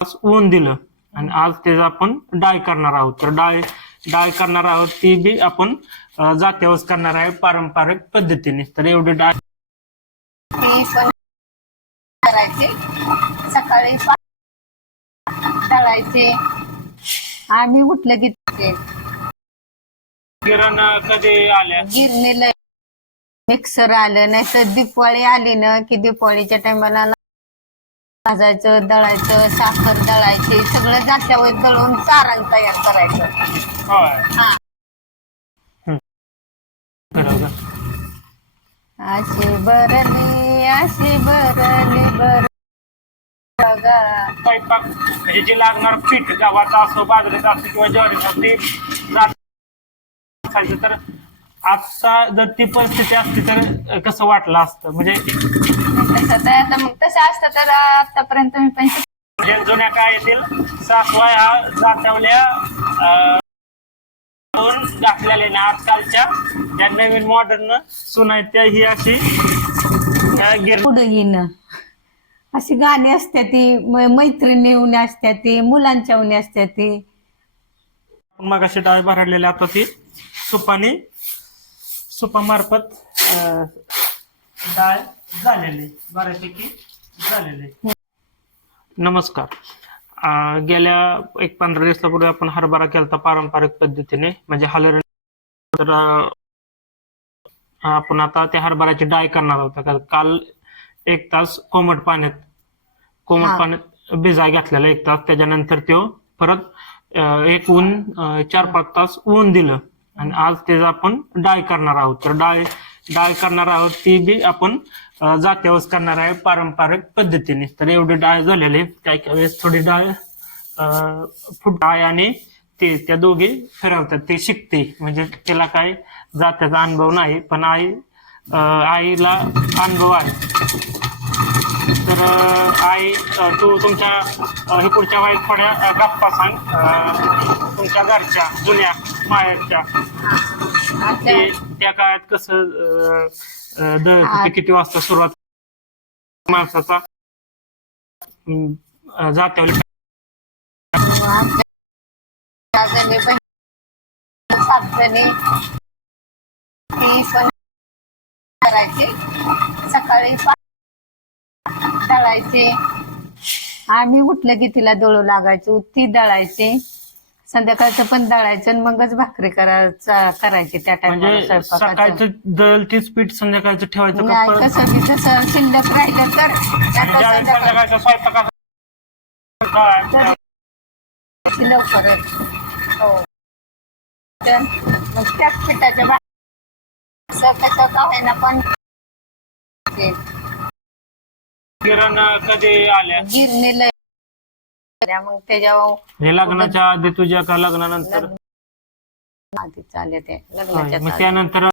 ऊन दिलं. आणि आज त्याचा आपण डाय करणार आहोत. तर डाय डाय करणार आहोत ती बी आपण अं, जात्यावरच करणार आहे पारंपरिक पद्धतीने. तर एवढे पण करायची सकाळी तळायचे आम्ही उठलं की किरण कधी आल्या? गिरणीला मिक्सर आलं नाही तर दिपवाळी आली ना की दिपवाळीच्या टायमाला भाजायचं दळायचं साखर दळायची सगळं जात्यावर दळून चारण तयार करायचं. होय. हा. हं. बरोबर अशी बरली अशी बरली बर. बघा. स्वयंपाक म्हणजे जे लागणार पीठ गव्हाचं असो बाजरीचं असो किंवा ज्वारीचं असो ते जात असायचं तर आता जर ती परिस्थिती असती तर अं, कसं वाटलं असतं? म्हणजे तर आता मग तसं असतं तर आतापर्यंत मी पण शिक- म्हणजे जुन्या काळातील सासवा ह्या दोन घातलेल्या ना आजकालच्या. ज्या नवीन मॉडर्न सुना आहेत त्या ही अशी अं, गिर पुढं येणं. अशी गाणी असतात ती म- मैत्रिणी उणी असतात ती मुलांच्या उणी असतात ती. मग अशी डाळ भरडलेली आता ती सुपाने सुपामार्फत अं, डाळ. झालेली बऱ्यापैकी झालेली नमस्कार. गेल्या एक पंधरा दिवसापूर्वी आपण हरभरा केलता पारंपरिक पद्धतीने म्हणजे हलर तर आपण आता त्या हरभऱ्याची डाळ करणार आहोत. का- काल एक तास कोमट पाण्यात कोमट. पाण्यात भिजाय घातलेला एक तास. त्याच्यानंतर तो परत एक ऊन चार पाच तास ऊन दिलं. आणि आज त्याचा आपण डाळ करणार आहोत. तर डाळ डाळ करणार आहोत ती बी आपण जात्यावच करणार आहे पारंपरिक पद्धतीने. तर एवढी डाळ झालेली काही काही वेळेस थोडी डाळ फुट डाळ आणि ते त्या दोघे फिरवतात. ते शिकते. म्हणजे तिला काय जात्याचा अनुभव नाही पण आई आईला अनुभव आहे. तर आई तू तुमच्या इकडच्या हे पुढच्या थोड्या गप्पा सांग. तुमच्या घरच्या जुन्या माहेरच्या. ते त्या काळात कसं अं, अं, किती वाजता सुरुवात माणसाचा अं, अं, जात्यावर पण ती पण करायची सकाळी पा- दळायचे आम्ही उठलं की तिला दळू लागायचो ती दळायची. संध्याकाळचं पण दळायचं आणि मगच भाकरी करायचा करायची त्या टायमाला म्हणजे सकाळचं तीच पीठ संध्याकाळचं ठेवायचं का नाही परत? कसं की शिल्लक राहिलं तर आणि त्याचं ज्यावेळेस संध्याकाळी संध्याकाळचा स्वयंपाक काय? लवकर हो तर मग त्याच पिठाच्या भाकरी कसं का होईना पण ते किरण कधी आल्या गिरणीला मग त्याच्यावर हे लग्नाच्या आधी तुझ्या का लग्नानंतर आधी चालले ते. लग्नाच्या मग चालले. त्यानंतर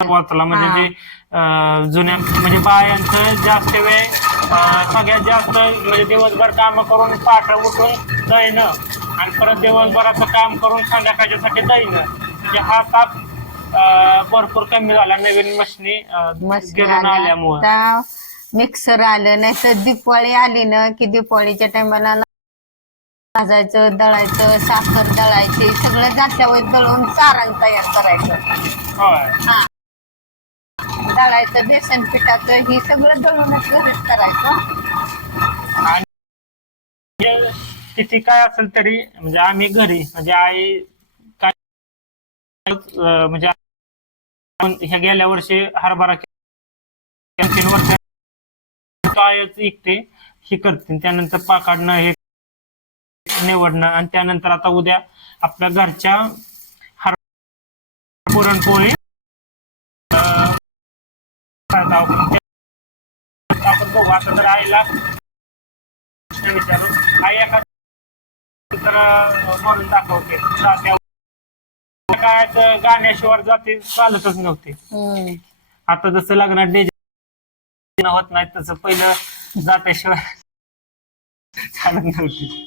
वाचला म्हणजे हा. जे अं, जुन्या म्हणजे बायांचं जास्त वेळ अं, सगळ्यात जास्त म्हणजे दिवसभर काम करून पाठ उठून दळणं आणि परत दिवसभराचं काम करून संध्याकाळच्यासाठी दळणं म्हणजे हा ताप अं, भरपूर कमी झाला नवीन मशनी मस्त आल्यामुळं आता मिक्सर आलं नाही तर दिपवाळी आली ना की दिपवाळीच्या टायमाला भाजायचं दळायचं साखर दळायची सगळं जात्यावर दळून चारण तयार करायचं. हा. दळायचं बेसन पिठाचं हे सगळं दळूनच घरीच करायचं. तिथे काय असेल तरी म्हणजे आम्ही घरी म्हणजे आई काय म्हणजे ह्या गेल्या वर्षी हरभरा तीन वर्ष कायच इकते हे करते त्यानंतर पाकाडणं हे निवडणं आणि त्यानंतर आता उद्या आपल्या घरच्या हर पुरणपोळी आपण बघू. आता तर आईला प्रश्न विचारू आई एका तर म्हणून दाखवते. काळात गाण्याशिवाय जाते चालतच नव्हते. आता जसं लग्नात डीजे होत नाही तसं पहिलं जात्याशिवाय चालत नव्हती.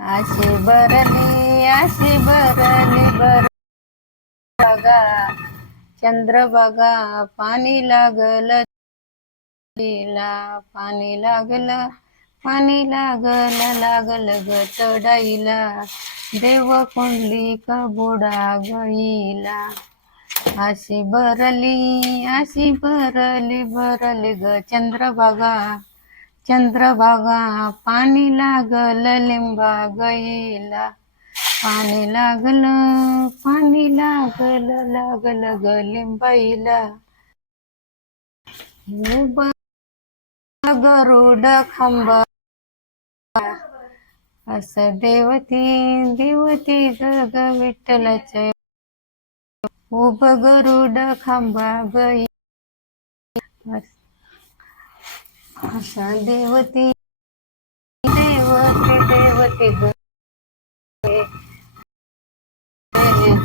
अशी बरली अशी बरली बर बघा. चंद्र बघा पाणी लागल पाणी लागलं. पाणी लागल लागल ग चढाईला. देव कुंडली का बुडा गईला अशी बरली अशी बरली बरली ग चंद्रभागा. चंद्रभागा पाणी लागल लिंबा गईला पाणी लागल पाणी लागल लागल ग लिंबाईला. गरुड खांबा अस देवती देवती जग विठ्ठलाच. उभ गरुड खांबा गई. असा देवती देवती देवती ग.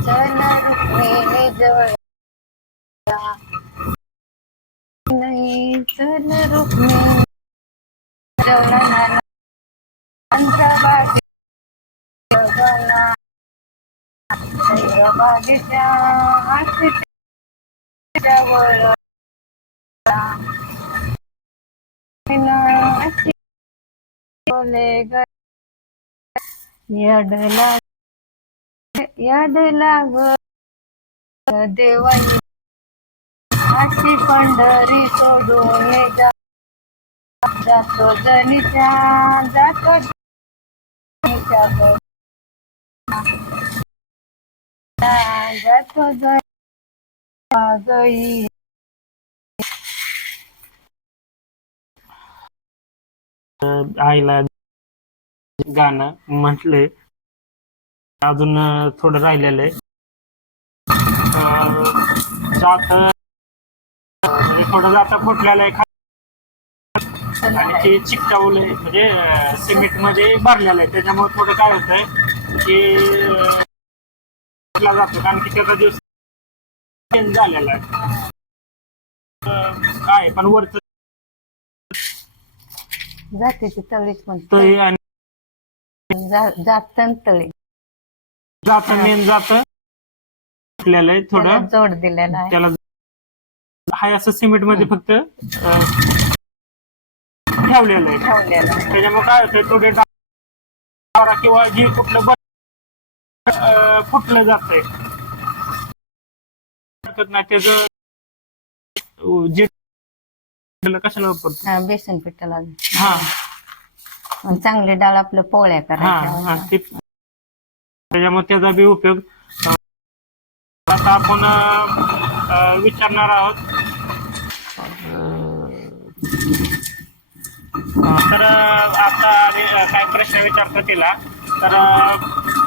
चल रुक्मिणी जवळ नाही चल रुक्मिणी बागेच्या जवळ बोले अशी पंढरी सोडून जातो जनीच्या जातो आईला गाणं म्हटले. अजून थोड थोडं राहिलेलं आहे. जात थोडं जाता फुटलेलं आहे. आणि ते चिकटावलंय म्हणजे सिमेंटमध्ये भरलेलं आहे. त्याच्यामुळे थोडं काय होतंय की फुटला जातो कारण की त्याचा दिवस change झालेला आहे. काय पण वरच जाते ती तळीच म्हणते. तळी आणि जात तळी. जात मेन जात आहे त्याला थोडं जोड दिलेला आहे. त्याला हाय असं सिमेंटमध्ये फक्त अं, ठेवलेलं आहे. ठेवलेला आहे. त्याच्यामुळे काय होतंय थोडे डावरा किंवा जे कुठलं अं, फुटलं हरकत नाही त्याचं जे कशाला वापरतो? हा बेसन पिठाला हा. आणि चांगली डाळ आपलं पोळ्या हा हा करायच्या. ते त्याच्यामुळे त्याचा बी उपयोग. अं, आता आपण अं, विचारणार आहोत. अं, तर अं, आता आम्ही, अं, काय प्रश्न विचारतो तिला. तर अं,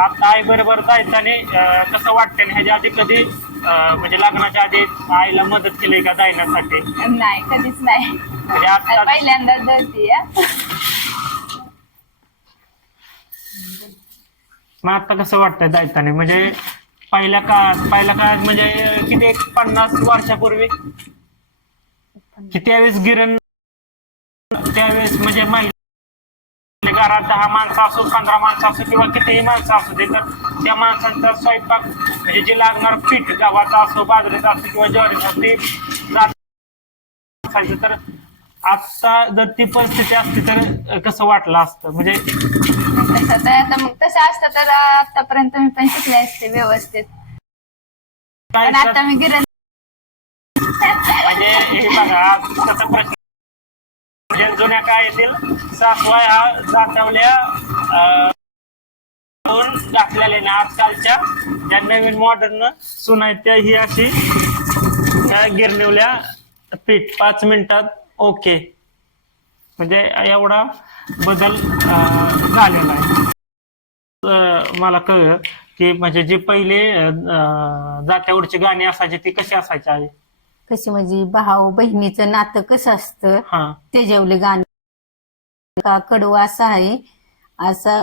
आता आई बरोबर जायचं कसं वाटतं आणि ह्याच्या आधी कधी अं, म्हणजे लग्नाच्या आधी आईला मदत केली का जायण्यासाठी? नाही कधीच नाही. म्हणजे आता पहिल्यांदा जळती मग आता कसं वाटतंय जायताना म्हणजे पहिल्या काळात पहिल्या काळात म्हणजे किती एक पन्नास वर्षापूर्वी? की त्यावेळेस गिरण त्यावेळेस म्हणजे महिला घरात दहा माणसं असो पंधरा माणसं असो किंवा कितीही माणसं असू दे तर त्या माणसांचा स्वयंपाक म्हणजे जे लागणार पीठ गव्हाचा असो बाजरीचा असो किंवा ज्वारीचा ते जात तर आता जर ती परिस्थिती असती तर कसं वाटलं असतं? म्हणजे तसं तर आता मग तसं असतं तर आतापर्यंत मी पण शिकले असते व्यवस्थित. काय पण आता मी गिरण म्हणजे हे बघा तसा प्रश्न जुन्या काळातील सासवा ह्या साठवल्या अं, करून आजकालच्या ज्या नवीन मॉडर्न सुनायत्या ही अशी त्या गिरणीवल्या पीठ पाच मिनिटात ओके. म्हणजे एवढा बदल अं, झालेला आहे. मला कळ की म्हणजे जी पहिले जात्यावरची गाणी असायची ती कशी असायची आहे कशी म्हणजे भाऊ बहिणीचं नातं कसं असतं हा. ते जेवले गाणं. का कडवं असं आहे असं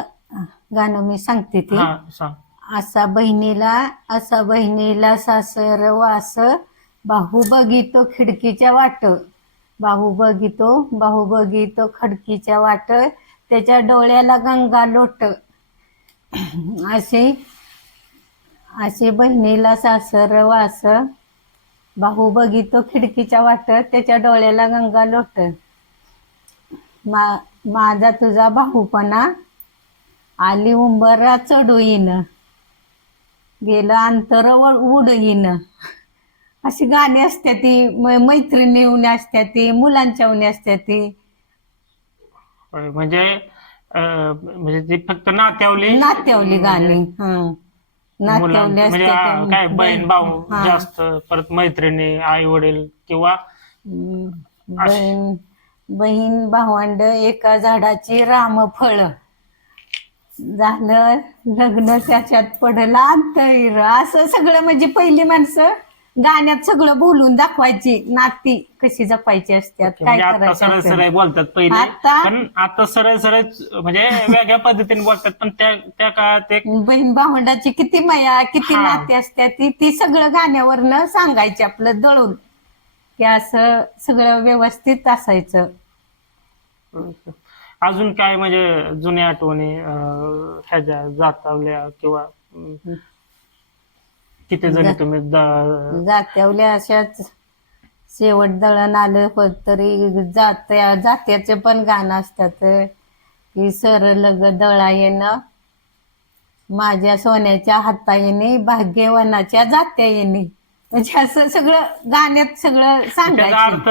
गाणं मी सांगते ते. हा सांग. असा बहिणीला असा बहिणीला सासर वास बाहू बघितो खिडकीच्या वाट. बाहू बघितो बाहू बघितो खडकीच्या वाट त्याच्या डोळ्याला गंगा लोट. असे असे बहिणीला सासर वास भाऊ बघितो खिडकीच्या वाट त्याच्या डोळ्याला गंगा लोट मा माझा तुझा भाऊपणा आली उंबरा चढू येईन गेलं अंतर उड येईन अशी गाणी असते ती मैत्रिणी उन्हे असते ती मुलांच्या उन्हे असते ती. म्हणजे म्हणजे ती फक्त नात्यावली? नात्यावली गाणी हं. मुलं म्हणजे आ. काय बहीण भाऊ हा. जास्त परत मैत्रिणी आई वडील किंवा बहीण बहीण भावंड एका झाडाची रामफळ झालं लग्न त्याच्यात पडलं अंतहीर असं सगळं म्हणजे पहिली माणसं गाण्यात सगळं बोलून दाखवायची नाती कशी जपायची असतात काय म्हणजे आता सरळ सरळ बोलतात पहिले आता- पण आता सरळ सरळ म्हणजे वेगळ्या पद्धतीने बोलतात पण त्या त्या काळात एक बहीण भावंडाची किती माया किती हा. नाती असतात ती ती सगळं गाण्यावरनं सांगायची आपलं दळून. की असं सगळं व्यवस्थित असायचं. अजून काय म्हणजे जुन्या आठवणी अं, ह्याच्या जातावल्या किंवा अं, किती जणी जा- तुम्ही द- जात्यावल्या अशाच शेवट दळण आलं होत तरी जात्या जात्याचे पण गाणं असतात. की सरळ ग दळा येणं माझ्या सोन्याच्या हाता येणे भाग्यवनाच्या जात्या येणे. म्हणजे असं सगळं गाण्यात सगळं त्याचा सांगायचं अर्थ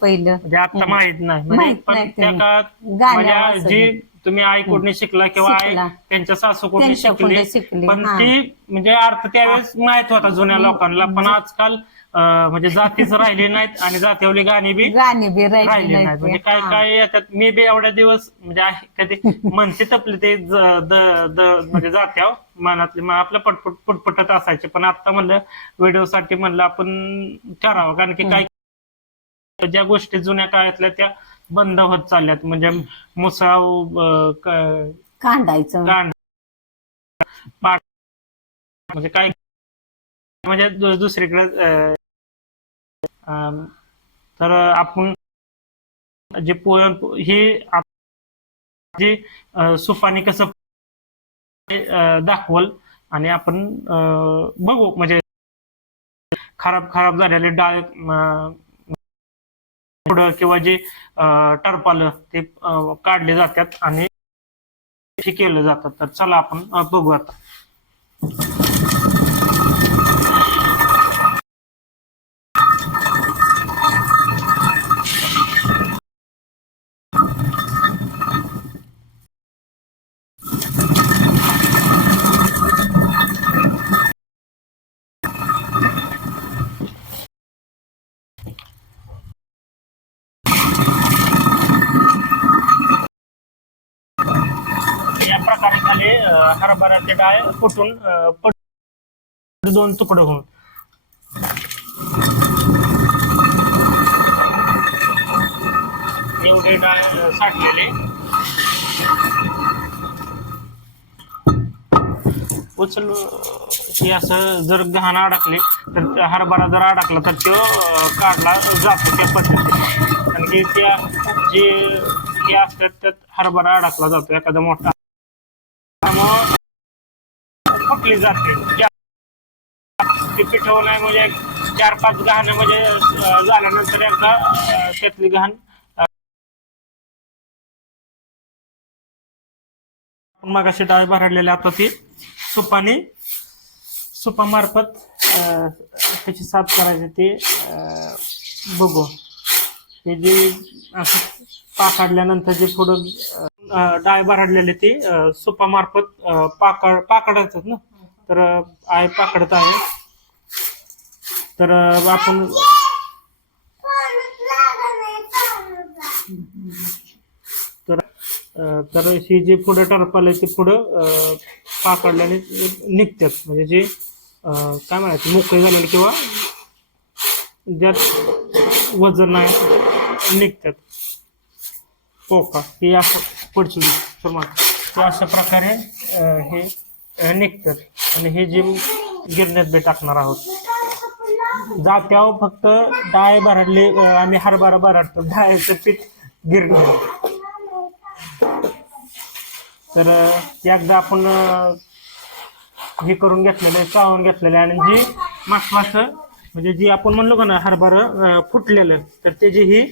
पहिलं. म्हणजे आता माहीत नाही. म्हणजे माहीत पण नाही त्या ते. काळात गाण्यावर म्हणजे जी तुम्ही आईकडून शिकला किंवा आई शिकला. त्यांच्या सासूकडून त्यांच्याकडून शिकली शिकली, पण हा. ती म्हणजे अर्थ त्यावेळेस माहीत होता जुन्या लोकांना पण आजकाल अं, म्हणजे जातीच राहिली नाहीत आणि जातीवली गाणी बी गाणी बी राहिली राहिली नाहीत. म्हणजे काय. काय येतात? मी बी एवढ्या दिवस म्हणजे आहे कधी म्हणते आपले ते ज- द- द- म्हणजे जात्याव मनातले मग आपलं पटपट पुटपटत असायचे. पण आता म्हणलं व्हिडिओ साठी म्हणलं आपण करावं. कारण की काय ज्या गोष्टी जुन्या काळातल्या त्या बंद होत चालल्यात. म्हणजे मुसाव अं, क- कांडायचं कांड पाट म्हणजे काय म्हणजे दु- दुसरीकडे अं, तर आपण जे पोयम हे आप- जे अं, सुपानी कसं अं, दाखवल आणि आपण अं, बघू. म्हणजे खराब खराब झालेले डाळ अं, पुढं किंवा जे टरपाल ते काढले जातात आणि हे केलं जातात. तर चला आपण बघू आता. म्हणजे खाली डाळ फुटून दोन तुकडे होऊन. एवढे डाळ साठलेले. उचल हे असं जर घाण अडकले तर हरभरा जर अडकला तर तो काढला जातो त्या पद्धतीने. कारण की त्या जे हे असतात त्यात हरभरा अडकला जातो एखादा मोठा. फुटली जाते ते पिठवून म्हणजे चार पाच गहाण म्हणजे झाल्यानंतर एकदा अं, त्यातली गहाण मग डाळ भरडलेली आता ती सुपाने सुपामार्फत त्याची साफ करायची ते अं, बघू. हे जे असं जे थोडं डाळ भरडलेली ती सुपामार्फत पाकड पाकडतात ना? तर आय पाकडत आहे. तर आपण तर तर ही जी पुढे टरपाल आहे ती पुढं पाकडल्याने निघतात. म्हणजे जे काय म्हणायचं मोकळे झालेले किंवा ज्यात वजन नाही निघतात. हो पोका हे असं पुढची सुरुवात. ते अशा प्रकारे हे निघतात. आणि हे जे गिरण्यात बी टाकणार आहोत. जात्यावर फक्त डाळ भरडले आम्ही आणि हरभरा भरडतो. डाळीचं पीठ गिरण्या तर एकदा आपण हे करून घेतलेलं आहे चावून घेतलेलं आहे. आणि जी मास मास म्हणजे जी आपण म्हणलो का ना हरभर फुटलेलं तर त्याची ही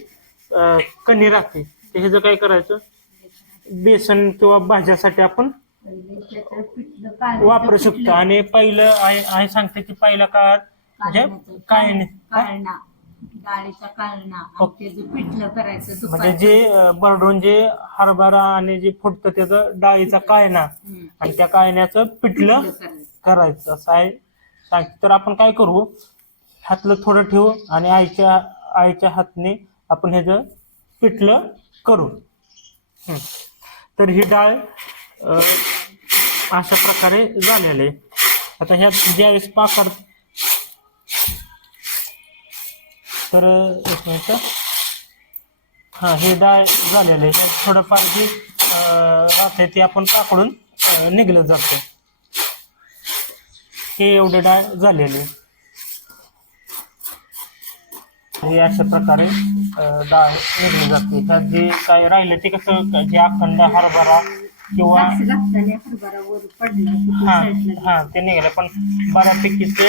कणी राहते. ते ह्याचं काय करायचं? बेसन किंवा भाज्यासाठी आपण वापरू शकतो आणि पहिलं आहे आहे सांगते की पहिल्या काळात म्हणजे काय नाही काय? काळणा डाळीचा काळणा आणि ओके. त्याचं पिठलं करायचं म्हणजे दुपारचं. जे अं, भरडून जे हरभरा आणि जे फुटतं त्याचं डाळीचा कायना हम्म. आणि त्या कायण्याचं पिठलं पिठलं करायचं. करायचं असं आहे सांगते तर आपण काय करू हातलं थोडं ठेवू आणि आईच्या आईच्या हातने आपण ह्याचं पिठलं करू हं. तर ही डाळ अशा प्रकारे झालेलं. आहे आता ह्या ज्यावेळेस पाकड तर एक मिनिट. हां हे डाळ झालेलं. आहे थोडंफार जी अं, राहते ती आपण पाकडून निघलं जातं. हे एवढे डाळ झालेले. आहे. हे अशा प्रकारे डाळ निघली जाते. ह्यात जे काय राहिलं ते कसं जे अखंड हरभरा किंवा घातल्याने हरभरा वर पडला हा हा ते निघाले पण बऱ्यापैकी ते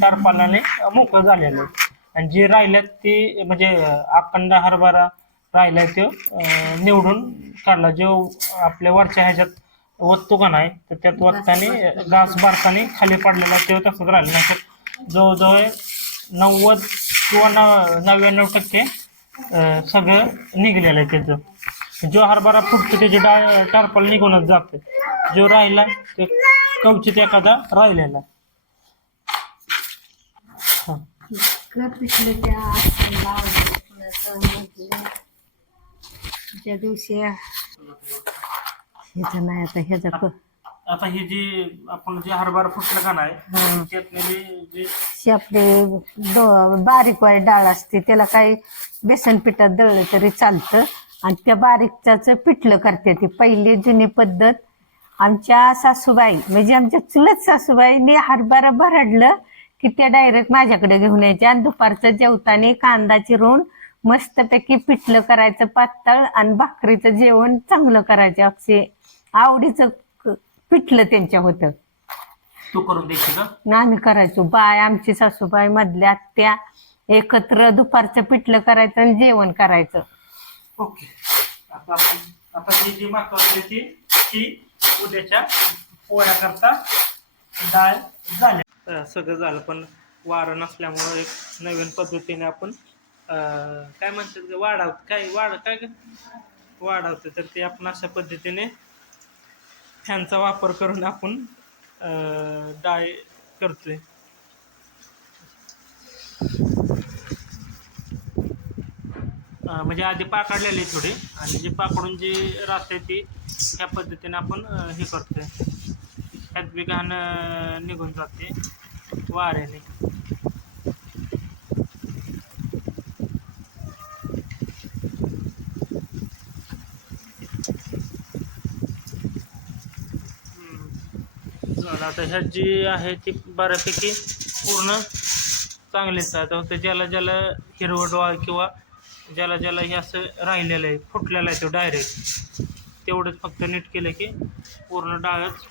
टरपालाने मोकळं झालेलं. आहे आणि जे राहिल्यात ते म्हणजे अं, अखंड हरभरा राहिलाय तो अं, निवडून काढला. जो आपल्या वरच्या ह्याच्यात ओततो का नाही तर त्यात ओतताने घास बारकाने खाली पडलेला तो तसंच राहिला नाही तर जवळजवळ नव्वद किंवा न नव्याण्णव टक्के अं, सगळं निघलेलं आहे त्याचं. जो हरभरा फुटतो त्याची डाळ टारपल निघूनच जाते. जो राहिला ते कवचित एखादा राहिलेला. त्या दिवशी ह्याचं नाही आता ह्याचं क- आता हे जे आपण जे हरभरा फुटलं का नाही. त्यातले जे जे शी आपले दो- बारीक वाई डाळ असते त्याला काही बेसन पिठात दळलं तरी चालतं. आणि त्या बारीकच्याच पिठलं करते ती. पहिली जुनी पद्धत. आमच्या सासूबाई म्हणजे आमच्या चुलत सासूबाईने हरभरा भरडलं की त्या डायरेक्ट माझ्याकडे घेऊन यायच्या. आणि दुपारचं जेवताना कांदा चिरून मस्तपैकी पिठलं करायचं पातळ आणि भाकरीचं जेवण चांगलं करायचं. अक्षय आवडीचं पिठलं त्यांच्या होतं. तू करून द्यायची का? आणि आम्ही करायचो. बाय आमची सासूबाई मधल्या त्या एकत्र दुपारचं पिठलं करायचं आणि जेवण करायचं. ओके. आता आपण आता जी जी महत्वाची होती ती उद्याच्या पोळ्या करता डाळ झाल्या. सगळं झालं पण वारं नसल्यामुळं एक नवीन पद्धतीने आपण काय म्हणतात का वाढावत काय वाढ काय ग? वाढवतं. तर ते आपण अशा पद्धतीने फॅनचा वापर करून आपण डाळ करतोय अं, म्हणजे आधी पाकडलेले थोडे. आणि जे पाकडून जे राहते ती ह्या पद्धतीने आपण हे करतोय. त्यात बी घाण निघून जाते. वाऱ्याने. आता ह्यात जी आहे ती बऱ्यापैकी पूर्ण चांगलीच आहे. आता ज्याला ज्याला हिरवडवाळ किंवा ज्याला ज्याला हे असं राहिलेलं आहे फुटलेलं आहे तो डायरेक्ट तेवढंच फक्त नीट केलं की पूर्ण डाळच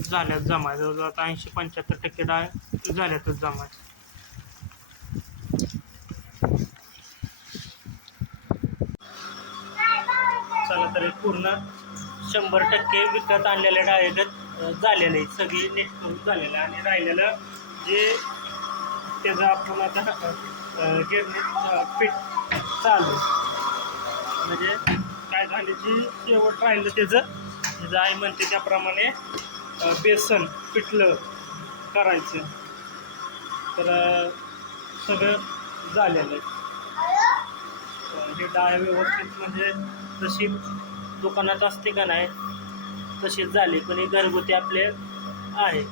झाल्यात जमा. जवळजवळ आता ऐंशी पंच्याहत्तर टक्के डाळ झाल्यातच जमा. चला तर पूर्ण शंभर टक्के विकत आणलेल्या डाळेत झालेलं आहे. सगळी नीट करून झालेलं आहे आणि राहिलेलं जे त्याचं आपण आता गिरणी पीठ चालू. म्हणजे काय झाले जी शेवट राहिलं त्याचं म्हणजे त्याचं आई म्हणते त्याप्रमाणे बेसन पिठलं करायचं. तर सगळं झालेलं आहे. हे डाळ व्यवस्थित म्हणजे जशी दुकानात असते का नाही तशीच झाली पण ही घरगुती आपले आहे.